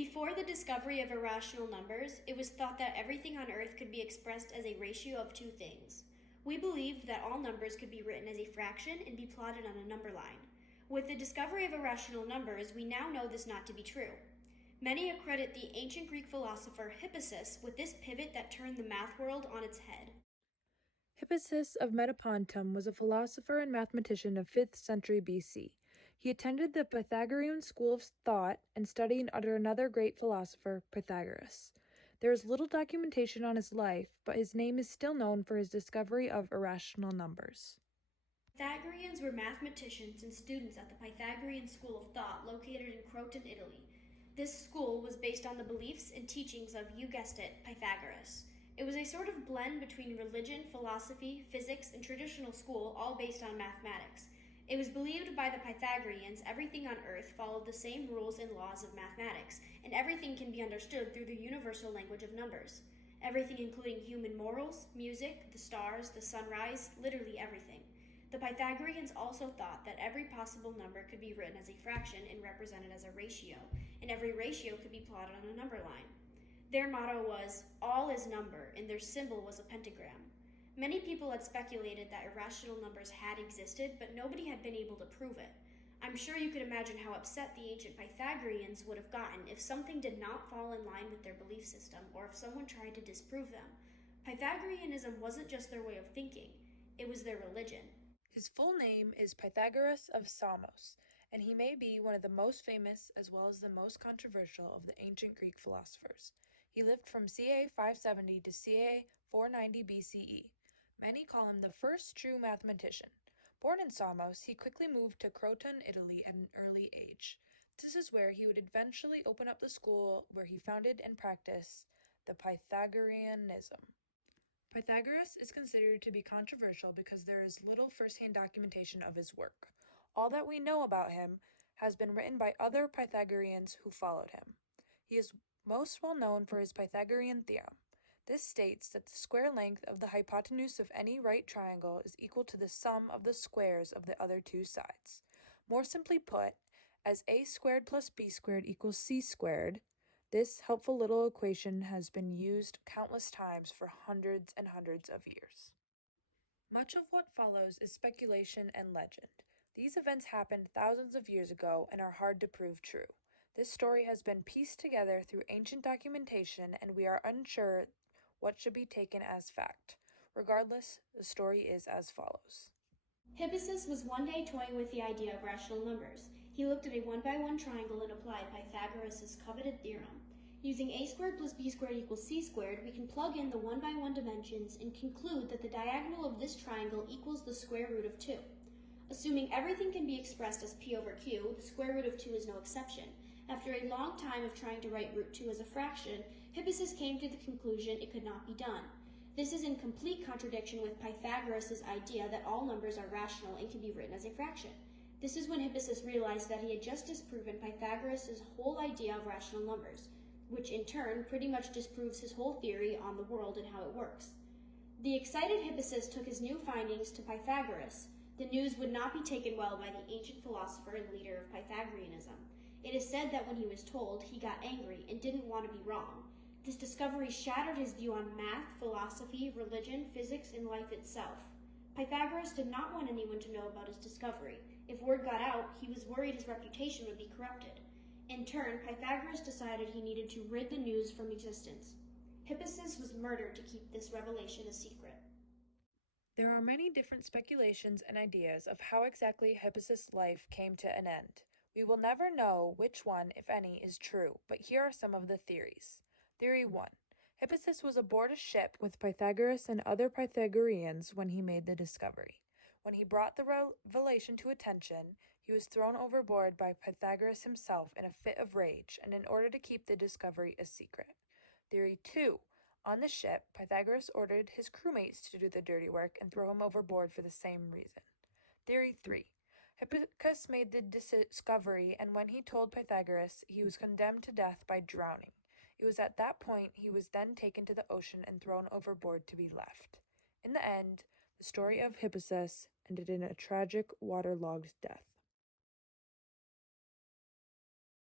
Before the discovery of irrational numbers, it was thought that everything on Earth could be expressed as a ratio of two things. We believed that all numbers could be written as a fraction and be plotted on a number line. With the discovery of irrational numbers, we now know this not to be true. Many accredit the ancient Greek philosopher Hippasus with this pivot that turned the math world on its head. Hippasus of Metapontum was a philosopher and mathematician of 5th century BC. He attended the Pythagorean school of thought and studied under another great philosopher, Pythagoras. There is little documentation on his life, but his name is still known for his discovery of irrational numbers. Pythagoreans were mathematicians and students at the Pythagorean school of thought located in Croton, Italy. This school was based on the beliefs and teachings of, you guessed it, Pythagoras. It was a sort of blend between religion, philosophy, physics, and traditional school, all based on mathematics. It was believed by the Pythagoreans everything on earth followed the same rules and laws of mathematics, and everything can be understood through the universal language of numbers. Everything including human morals, music, the stars, the sunrise, literally everything. The Pythagoreans also thought that every possible number could be written as a fraction and represented as a ratio, and every ratio could be plotted on a number line. Their motto was, all is number, and their symbol was a pentagram. Many people had speculated that irrational numbers had existed, but nobody had been able to prove it. I'm sure you could imagine how upset the ancient Pythagoreans would have gotten if something did not fall in line with their belief system, or if someone tried to disprove them. Pythagoreanism wasn't just their way of thinking, it was their religion. His full name is Pythagoras of Samos, and he may be one of the most famous as well as the most controversial of the ancient Greek philosophers. He lived from ca. 570 to ca. 490 BCE. Many call him the first true mathematician. Born in Samos, he quickly moved to Croton, Italy at an early age. This is where he would eventually open up the school where he founded and practiced the Pythagoreanism. Pythagoras is considered to be controversial because there is little first-hand documentation of his work. All that we know about him has been written by other Pythagoreans who followed him. He is most well known for his Pythagorean theorem. This states that the square length of the hypotenuse of any right triangle is equal to the sum of the squares of the other two sides. More simply put, as a squared plus b squared equals c squared, this helpful little equation has been used countless times for hundreds and hundreds of years. Much of what follows is speculation and legend. These events happened thousands of years ago and are hard to prove true. This story has been pieced together through ancient documentation, and we are unsure what should be taken as fact. Regardless, the story is as follows. Hippasus was one day toying with the idea of rational numbers. He looked at a 1 by 1 triangle and applied Pythagoras' coveted theorem. Using a squared plus b squared equals c squared, we can plug in the 1 by 1 dimensions and conclude that the diagonal of this triangle equals the square root of 2. Assuming everything can be expressed as p over q, the square root of 2 is no exception. After a long time of trying to write root 2 as a fraction, Hippasus came to the conclusion it could not be done. This is in complete contradiction with Pythagoras' idea that all numbers are rational and can be written as a fraction. This is when Hippasus realized that he had just disproven Pythagoras' whole idea of rational numbers, which in turn pretty much disproves his whole theory on the world and how it works. The excited Hippasus took his new findings to Pythagoras. The news would not be taken well by the ancient philosopher and leader of Pythagoreanism. It is said that when he was told, he got angry and didn't want to be wrong. This discovery shattered his view on math, philosophy, religion, physics, and life itself. Pythagoras did not want anyone to know about his discovery. If word got out, he was worried his reputation would be corrupted. In turn, Pythagoras decided he needed to rid the news from existence. Hippasus was murdered to keep this revelation a secret. There are many different speculations and ideas of how exactly Hippasus' life came to an end. We will never know which one, if any, is true, but here are some of the theories. Theory 1. Hippasus was aboard a ship with Pythagoras and other Pythagoreans when he made the discovery. When he brought the revelation to attention, he was thrown overboard by Pythagoras himself in a fit of rage, and in order to keep the discovery a secret. Theory 2. On the ship, Pythagoras ordered his crewmates to do the dirty work and throw him overboard for the same reason. Theory 3. Hipparchus made the discovery, and when he told Pythagoras, he was condemned to death by drowning. It was at that point he was then taken to the ocean and thrown overboard to be left. In the end, the story of Hippasus ended in a tragic waterlogged death.